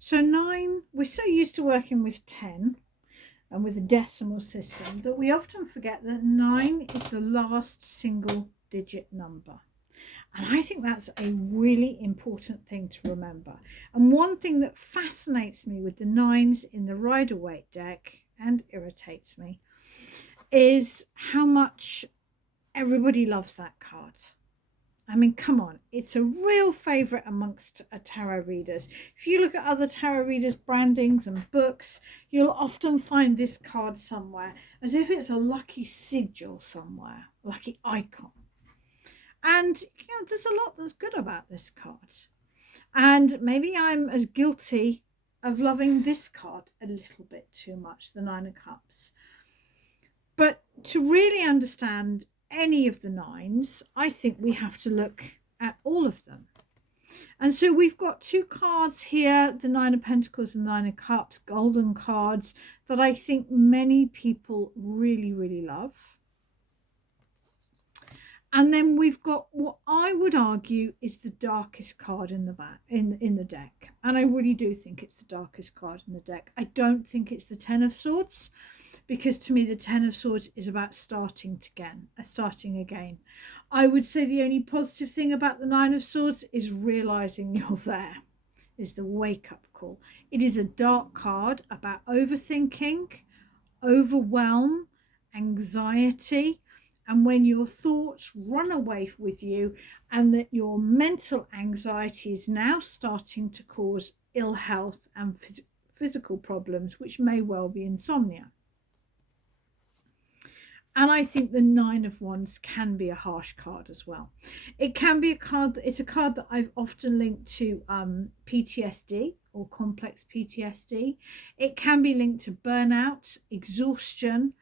So 9, we're so used to working with 10 and with a decimal system that we often forget that 9 is the last single digit number. And I think that's a really important thing to remember. And one thing that fascinates me with the 9s in the Rider-Waite deck and irritates me is how much everybody loves that card. I mean, come on, it's a real favourite amongst tarot readers. If you look at other tarot readers' brandings and books, you'll often find this card somewhere as if it's a lucky sigil somewhere, lucky icon. And, there's a lot that's good about this card. And maybe I'm as guilty of loving this card a little bit too much, the 9 of Cups. But to really understand any of the 9s, I think we have to look at all of them. And so we've got 2 cards here, the 9 of Pentacles and 9 of Cups, golden cards that I think many people really, really love. And then we've got what I would argue is the darkest card in the deck. And I really do think it's the darkest card in the deck. I don't think it's the 10 of Swords, because to me the 10 of Swords is about starting again. I would say the only positive thing about the 9 of Swords is realizing you're there, is the wake-up call. It is a dark card about overthinking, overwhelm, anxiety, and when your thoughts run away with you, and that your mental anxiety is now starting to cause ill health and physical problems, which may well be insomnia. And I think the 9 of Wands can be a harsh card as well. It can be a card that I've often linked to PTSD or complex PTSD. It can be linked to burnout, exhaustion.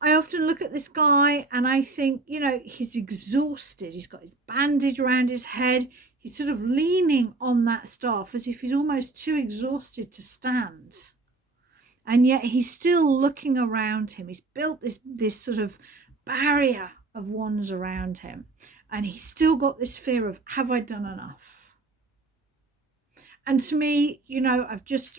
I often look at this guy and I think, he's exhausted. He's got his bandage around his head. He's sort of leaning on that staff as if he's almost too exhausted to stand. And yet he's still looking around him. He's built this sort of barrier of wands around him. And he's still got this fear of, have I done enough? And to me, I've just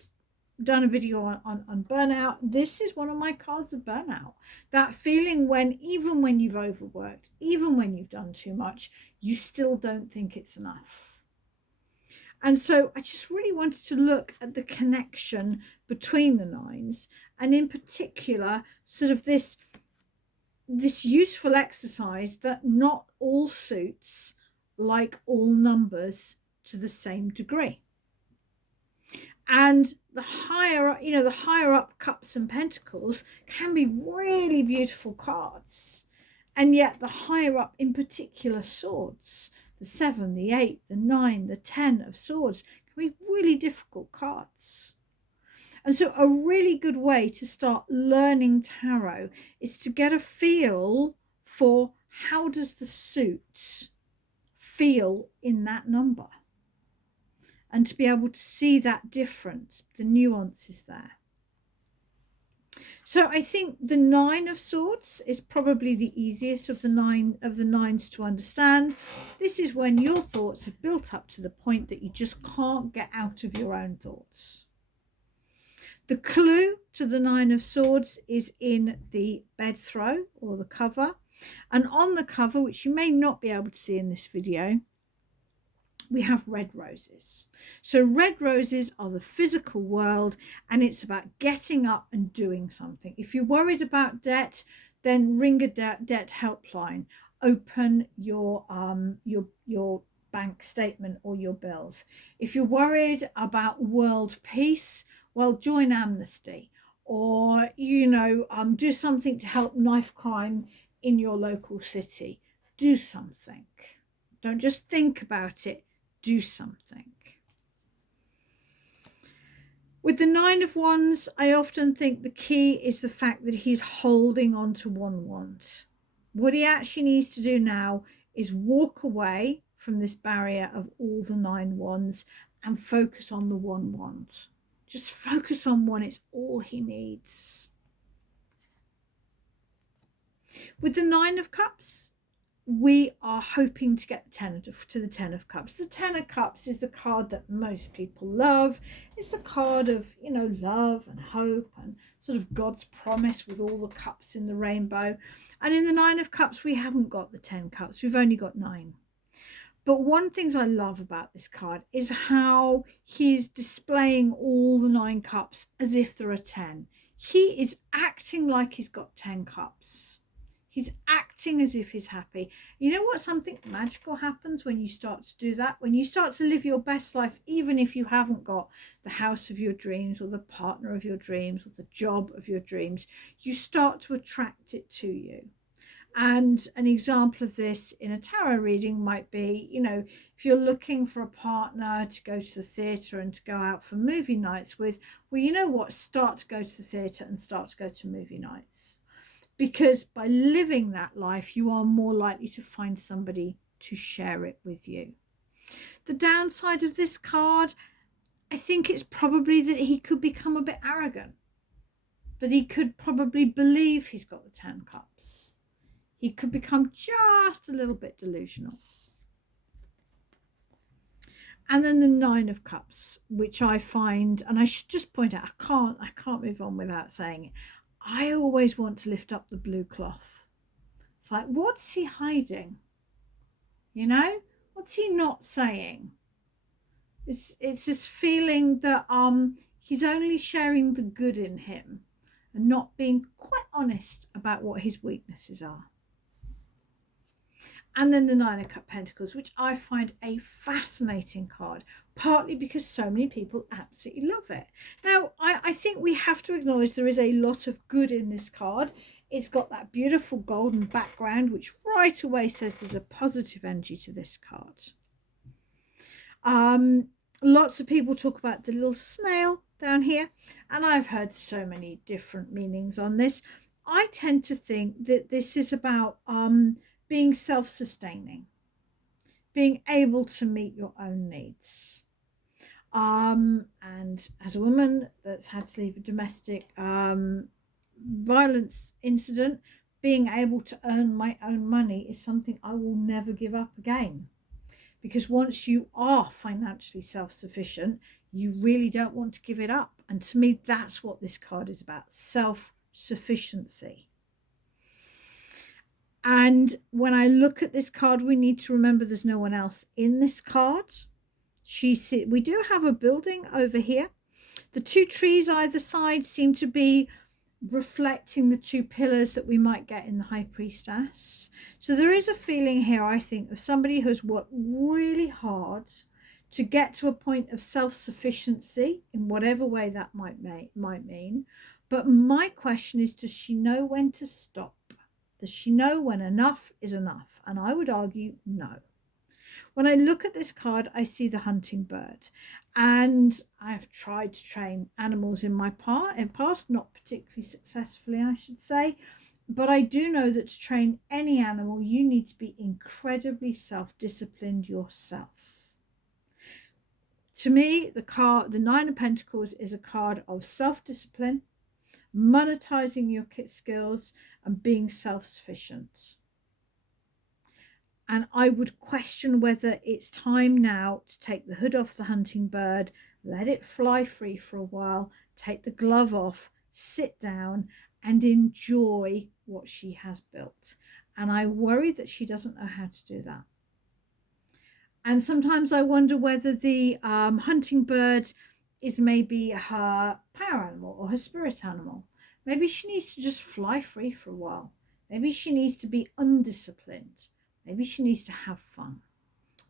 done a video on burnout. This is one of my cards of burnout. That feeling when, even when you've overworked, even when you've done too much, you still don't think it's enough. And so I just really wanted to look at the connection between the 9s, and in particular, sort of this useful exercise that not all suits like all numbers to the same degree. And the higher up Cups and Pentacles can be really beautiful cards. And yet the higher up, in particular, Swords, the 7, the 8, the 9, the 10 of Swords, can be really difficult cards. And so a really good way to start learning tarot is to get a feel for how does the suit feel in that number. And to be able to see that difference, the nuances there. So I think the 9 of Swords is probably the easiest of the 9s to understand. This is when your thoughts have built up to the point that you just can't get out of your own thoughts. The clue to the 9 of Swords is in the bed throw or the cover. And on the cover, which you may not be able to see in this video, we have red roses. So red roses are the physical world, and it's about getting up and doing something. If you're worried about debt, then ring a debt helpline. Open your bank statement or your bills. If you're worried about world peace, well, join Amnesty, or do something to help knife crime in your local city. Do something. Don't just think about it. Do something. With the 9 of Wands, I often think the key is the fact that he's holding on to one wand. What he actually needs to do now is walk away from this barrier of all the 9 wands and focus on the one wand. Just focus on one. It's all he needs. With the 9 of Cups, we are hoping to get to the Ten of Cups. The Ten of Cups is the card that most people love. It's the card of, you know, love and hope and sort of God's promise with all the cups in the rainbow. And in the Nine of Cups, we haven't got the 10 cups. We've only got 9. But one thing I love about this card is how he's displaying all the 9 cups as if there are 10. He is acting like he's got 10 cups. He's acting as if he's happy. You know what? Something magical happens when you start to do that. When you start to live your best life, even if you haven't got the house of your dreams or the partner of your dreams or the job of your dreams, you start to attract it to you. And an example of this in a tarot reading might be, you know, if you're looking for a partner to go to the theatre and to go out for movie nights with, well, you know what? Start to go to the theatre and start to go to movie nights. Because by living that life, you are more likely to find somebody to share it with you. The downside of this card, I think it's probably that he could become a bit arrogant. That he could probably believe he's got the 10 cups. He could become just a little bit delusional. And then the 9 of Cups, which I find, and I should just point out, I can't move on without saying it. I always want to lift up the blue cloth. It's like, what's he hiding? You know, what's he not saying? It's this feeling that he's only sharing the good in him and not being quite honest about what his weaknesses are. And then the 9 of Pentacles, which I find a fascinating card, partly because so many people absolutely love it. Now, I think we have to acknowledge there is a lot of good in this card. It's got that beautiful golden background, which right away says there's a positive energy to this card. Lots of people talk about the little snail down here, and I've heard so many different meanings on this. I tend to think that this is about being self-sustaining, being able to meet your own needs. And as a woman that's had to leave a domestic violence incident, being able to earn my own money is something I will never give up again. Because once you are financially self-sufficient, you really don't want to give it up. And to me, that's what this card is about, self-sufficiency. And when I look at this card, we need to remember there's no one else in this card. We do have a building over here. The 2 trees either side seem to be reflecting the 2 pillars that we might get in the High Priestess. So there is a feeling here, I think, of somebody who's worked really hard to get to a point of self-sufficiency in whatever way that might mean. But my question is, does she know when to stop? Does she know when enough is enough? And I would argue no. When I look at this card, I see the hunting bird. And I've tried to train animals in my past, not particularly successfully, I should say. But I do know that to train any animal, you need to be incredibly self-disciplined yourself. To me, the 9 of Pentacles is a card of self-discipline, monetizing your skills, and being self-sufficient. And I would question whether it's time now to take the hood off the hunting bird, let it fly free for a while, take the glove off, sit down and enjoy what she has built. And I worry that she doesn't know how to do that. And sometimes I wonder whether the hunting bird is maybe her power animal or her spirit animal. Maybe she needs to just fly free for a while. Maybe she needs to be undisciplined. Maybe she needs to have fun.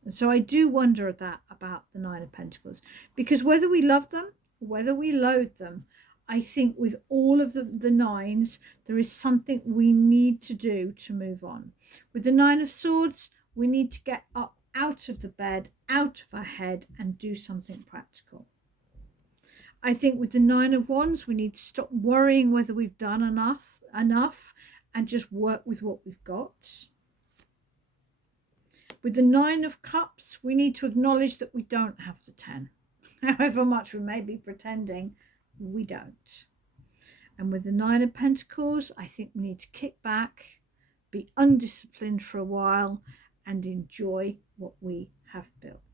And so I do wonder that about the 9 of Pentacles. Because whether we love them, whether we loathe them, I think with all of the 9s, there is something we need to do to move on. With the 9 of Swords, we need to get up out of the bed, out of our head, and do something practical. I think with the 9 of Wands, we need to stop worrying whether we've done enough and just work with what we've got. With the 9 of Cups, we need to acknowledge that we don't have the 10. However much we may be pretending, we don't. And with the 9 of Pentacles, I think we need to kick back, be undisciplined for a while, and enjoy what we have built.